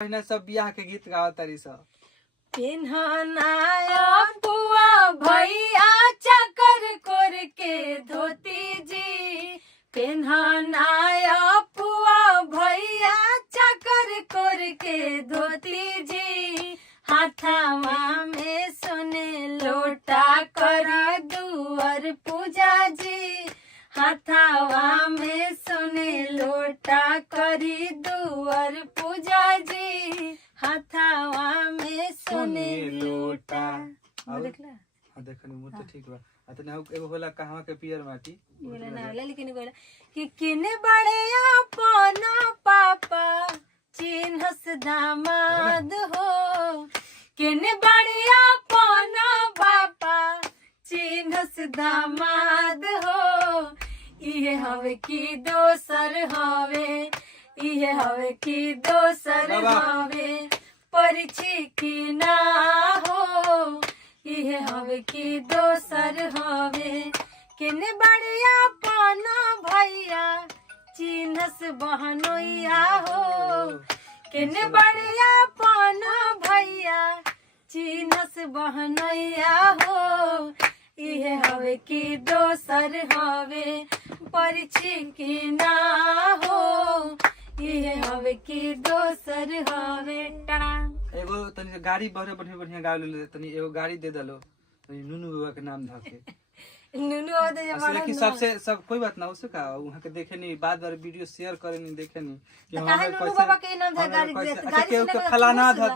महीना सब बियाह के गीत गाओ तारी सब। पिन्हनाया बुआ भैया चकर कोर के धोती जी, पिन्हनाया बुआ भैया चकर कोर के धोती जी, हाथवा में सोने लोटा कर दुआर पूजा जी, हाथवा में सोने लोटा करी दुआर पूजा जी, हाथवा में सोने लोटा। देखला हां देखनी मुंह तो ठीक बा। अतने एगो होला कहवा के पियर माटी बोला ना होला, लेकिन बोला कि किने बड़े अपन पापा चिन्हस दामाद हो, किने बड़े अपन पापा चिन्हस दामाद हो, इहे हवे की दोसर हवे, इहे हवे की दोसर हवे, परिची की ना हो, इहे हवे की दोसर हवे, किने बढ़िया पाना भैया चिन्हस बहनोइया हो, किने बढ़िया पाना भैया चिन्हस बहनोइया हो, इहे हवे की दोसर हवे, परिची की ना हो, इहे हवे की दोसर हवे। टड़ा एगो तनी गाड़ी बढ़िया बढ़िया बढ़िया गाव ले, तनी एगो गाड़ी दे दलो तनी नुनू बाबा के नाम धके नुनू दे जमाना कि सबसे सब कोई बात ना उससे का वहां के देखे नहीं, बार बार वीडियो शेयर करे नहीं, देखे नहीं कि हमें नुनू बाबा के नाम धके गाड़ी दे, गाड़ी के फलाना धा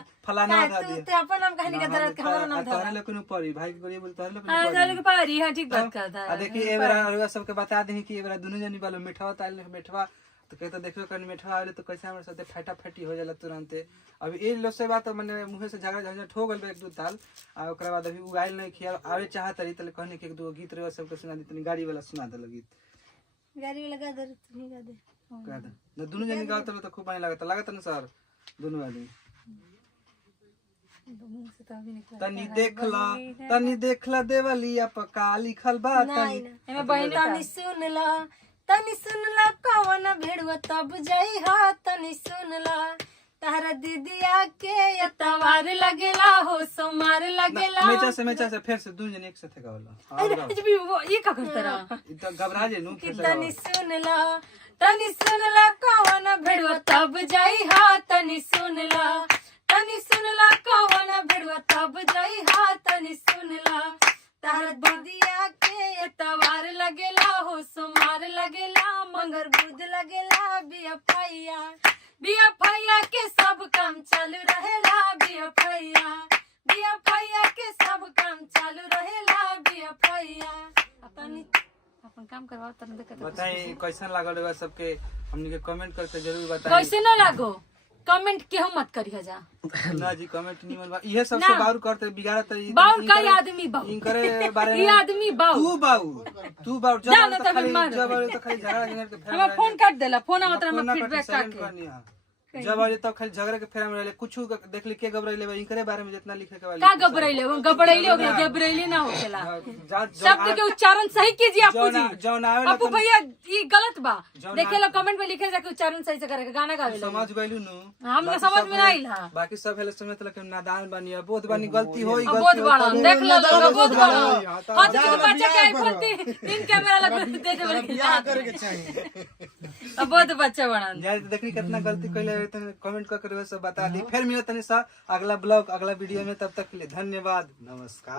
दिया तू अपन नाम कहनी के दरद के हमरा नाम तोहरे लेकिन ऊपर ही भाई के बोली तोहरे लेकिन हां तोहरे के पारी। हां ठीक बात करता आ देखिए ए बेरा सबके बता दे कि ए बेरा दोनों जनी वाला मिठवा ताल मिठवा तो कहता देखियो कन मिठवा आले तो कैसे हमरे साथे फाटा फाटी हो जाला तुरंते। अभी ए लो से बात माने मुंह से झगड़ा झंझट हो गल एक दो ताल, आ ओकरा बाद अभी उगाइल नहीं खिया आवे चाहत रही तले कहने के एक दो गीत रे सबके सुना दी, तनी गाड़ी वाला सुना दे गीत, गाड़ी वाला गा दे तुम्ही गा दे न दोनों जनी गावत तो खूब पानी लागत न सर दोनों आदमी। तनी देखला देवलिया पका लिखल बा, तनी एमे बहिना तनी सुन ला कवन भेड़वा तब जाई हा, तनी सुन ला तारा दीदिया के यतवार लगेला हो सोमार लगेला, मेचा से फिर से दू जन एक साथ गावला। हां भी वो ये का करता रहा इ त घबरा जे नु तनी सुन ला कवन भेड़वा तब जाई हा, तनी सुन ला कवन भेड़वा तब जाई हा, तनी सुन ला तारा दीदिया के यतवार लगेला हो सोमार लगेला, मंगर बुध लगेला, बिया फैया के सब काम चालू रहेला, बिया फैया के सब काम चालू रहेला, बिया फैया अपन काम करवा तने देख बताई कैसन लागल रहा सबके, हमनी के कमेंट करके जरूर बताई। कैसे ना लागो कमेंट केहू मत करिया जा ना जी, कमेंट नहीं मनवा इहे सबसे बाउर करते बिगाड़त बाउर कई आदमी बाउर इनकरे बारे में ई आदमी बाउर तू बाउर जब तो खाली झगड़ा के हम फोन काट देला, फोन आवत हम फीडबैक काट जब आले तब खाली झगड़ा के फेरा में रहले, कुछ देख ली के घबराइले बा इनकरे बारे में जितना लिखे के वाली का घबराइले हो घबराइले ना होखेला, शब्द के उच्चारण सही कीजिए आपू जी। जौन आवे आपू भैया ई गलत बा, देखेला कमेंट में लिखे जाके उच्चारण सही से करे के गाना गावेला समझ गइलू नु, हमने समझ में आइल। हां बाकी सब हेले समय तक नादान बनी बहुत बनी गलती होई बहुत बड़ा देख लो बहुत बड़ा। हां तो बच्चा के आईफोन 3 कैमरा लगा दे दे क्या करे के चाहिए, अब बहुत बच्चा बना यार देखनी कितना गलती कइले कमेंट करके सब बता दी। फिर मिलत तनी सा अगला ब्लॉग अगला वीडियो में, तब तक के लिए धन्यवाद, नमस्कार।